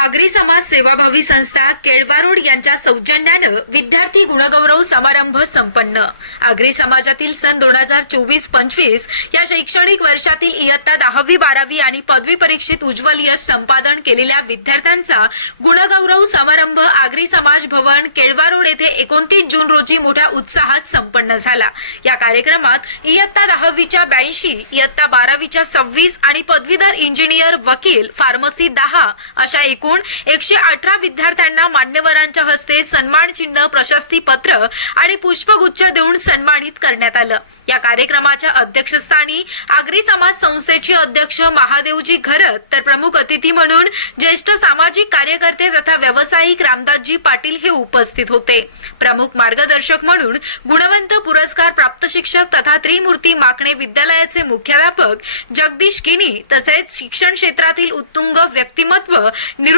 आगरी समाज सेवाभावी संस्था केळवारोड यांच्या सौजन्यानं विद्यार्थी गुणगौरव समारंभ संपन्न. आगरी समाजातील सन दोन हजार चोवीस पंचवीस या शैक्षणिक वर्षातील इयत्ता दहावी बारावी आणि पदवी परीक्षेत उज्ज्वल यश संपादन केलेल्या विद्यार्थ्यांचा गुणगौरव समारंभ आगरी समाज भवन केळवारोड येथे एकोणतीस जून रोजी मोठ्या उत्साहात संपन्न झाला. या कार्यक्रमात इयत्ता दहावीच्या ब्याऐंशी इयत्ता बारावीच्या सव्वीस आणि पदवीधर इंजिनियर वकील फार्मसी दहा अशा एकूण एकशे अठरा विद्यार्थ्यांना मान्यवरांच्या हस्ते सन्मान चिन्ह प्रशस्ती पत्र आणि पुष्पगुच्छ देऊन सन्मानित करण्यात आलं. या कार्यक्रमाच्या अध्यक्षस्थानी आगरी समाज संस्थेचे अध्यक्ष महादेवजी घरत तर प्रमुख अतिथी म्हणून ज्येष्ठ सामाजिक कार्यकर्ते तथा व्यावसायिक रामदासजी पाटील हे उपस्थित होते. प्रमुख मार्गदर्शक म्हणून गुणवंत पुरस्कार प्राप्त शिक्षक तथा त्रिमूर्ती माकणे विद्यालयाचे मुख्याध्यापक जगदीश किनी तसेच शिक्षण क्षेत्रातील उत्तुंग व्यक्तिमत्व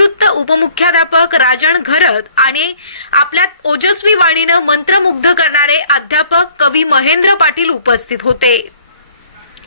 निवृत्त उपमुख्याध्यापक राजन घरत आणि आपल्या ओजस्वी वाणीनं मंत्रमुग्ध करणारे अध्यापक कवी महेंद्र पाटील उपस्थित होते.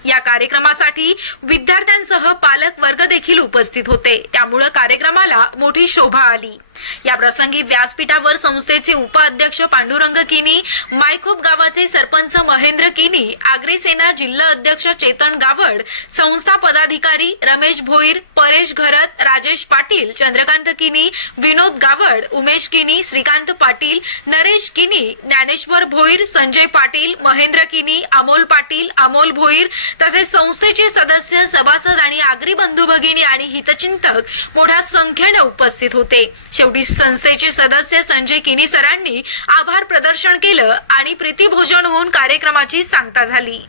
या कार्यक्रमासाठी विद्यार्थ्यांसह पालक वर्ग देखील उपस्थित होते. त्यामुळे कार्यक्रमाला मोठी शोभा आली. या प्रसंगी व्यासपीठावर संस्थेचे उपाध्यक्ष पांडुरंग किनी मायखोप गावाचे सरपंच महेंद्र किनी आग्रे सेना जिल्हा अध्यक्ष चेतन गावड संस्था पदाधिकारी रमेश भोईर परेश घरत राजेश पाटील चंद्रकांत किनी विनोद गावड उमेश किनी श्रीकांत पाटील नरेश किनी ज्ञानेश्वर भोईर संजय पाटील महेंद्र किनी अमोल पाटील अमोल भोईर तसेच संस्थेचे सदस्य सभासद आणि आगरी बंधू भगिनी आणि हितचिंतक मोठ्या संख्येने उपस्थित होते. शेवटी संस्थेचे सदस्य संजय किनी सरांनी आभार प्रदर्शन केलं आणि प्रीतीभोजन होऊन कार्यक्रमाची सांगता झाली.